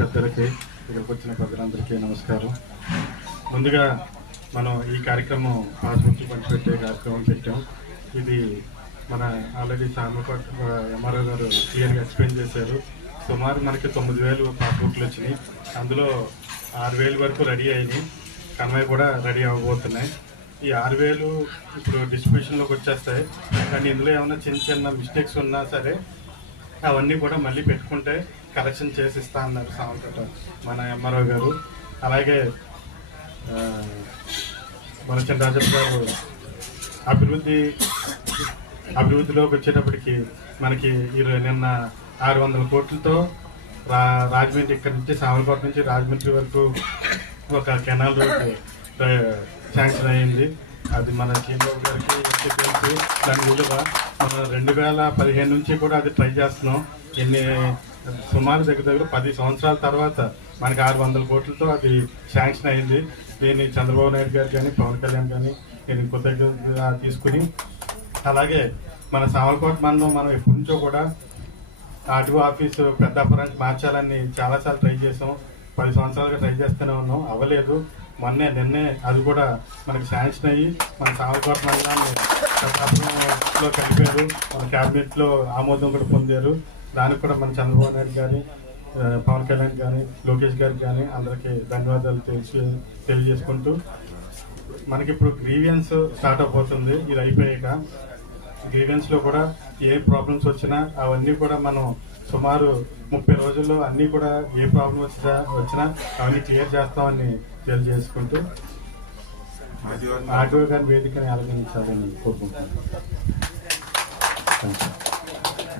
పెద్దలకి ఇక్కడికి వచ్చిన ప్రజలందరికీ నమస్కారం. ముందుగా మనం ఈ కార్యక్రమం పాస్బుక్ పంచిపెట్టే కార్యక్రమం పెట్టాం. ఇది మన ఆల్రెడీ సామకోట ఎంఆర్ఓ గారు క్లియర్గా ఎక్స్ప్లెయిన్ చేశారు. సుమారు మనకి తొమ్మిది వేలు పాస్బుక్లు వచ్చినాయి. అందులో ఆరు వేలు వరకు రెడీ అయినాయి. కన్వై కూడా రెడీ అవ్వబోతున్నాయి. ఈ ఆరు వేలు ఇప్పుడు డిస్ట్రిబ్యూషన్లోకి వచ్చేస్తాయి. కానీ ఇందులో ఏమైనా చిన్న చిన్న మిస్టేక్స్ ఉన్నా సరే అవన్నీ కూడా మళ్ళీ పెట్టుకుంటే కరెక్షన్ చేసి ఇస్తా అన్నారు సామంతట మన ఎంఆర్ఓ గారు. అలాగే మన చంద్రరాజన్ గారు అభివృద్ధి అభివృద్ధిలోకి వచ్చేటప్పటికి మనకి ఈ నిన్న ఆరు వందల కోట్లతో రా రాజమండ్రి ఇక్కడ నుంచి సామలకోట నుంచి రాజమండ్రి వరకు ఒక కెనాల్ రోడ్ శాంక్షన్ అయింది. అది మన చంద్రబాబు గారికి తెలుసు దాని విలువ మనం రెండు వేల పదిహేను నుంచి కూడా అది ట్రై చేస్తున్నాం. ఎన్ని సుమారు దగ్గర దగ్గర పది సంవత్సరాల తర్వాత మనకి ఆరు వందల కోట్లతో అది శాంక్షన్ అయింది. దీన్ని చంద్రబాబు నాయుడు గారు కానీ పవన్ కళ్యాణ్ కానీ నేను కృతజ్ఞత తీసుకుని అలాగే మన సామర్కోట మనం మనం ఎప్పటి నుంచో కూడా ఆర్టీఓ ఆఫీసు పెద్దాపురానికి మార్చాలని చాలాసార్లు ట్రై చేసాం పది సంవత్సరాలుగా ట్రై చేస్తూనే ఉన్నాం. అవ్వలేదు. మొన్నే నిన్నే అది కూడా మనకి శాంక్షన్ అయ్యి మన సామర్కోట మండలాన్ని పెద్దాపురంలో కలిపారు. మన క్యాబినెట్లో ఆమోదం కూడా పొందారు. దానికి కూడా మన చంద్రబాబు నాయుడు గారి ఆ, పవన్ కళ్యాణ్ కానీ లోకేష్ గారికి కానీ అందరికీ ధన్యవాదాలు తెలిసి తెలియజేసుకుంటూ మనకి ఇప్పుడు గ్రీవియన్స్ స్టార్ట్ అవబోతుంది ఇది అయిపోయాక గ్రీవెన్స్లో కూడా ఏ ప్రాబ్లమ్స్ వచ్చినా అవన్నీ కూడా మనం సుమారు ముప్పై రోజుల్లో అన్ని కూడా ఏ ప్రాబ్లం వచ్చినా వచ్చినా అవన్నీ క్లియర్ చేస్తామని తెలియజేసుకుంటూ ఆర్టీఓ గారి వేదికని ఆలోచించాలని కోరుకుంటున్నాను.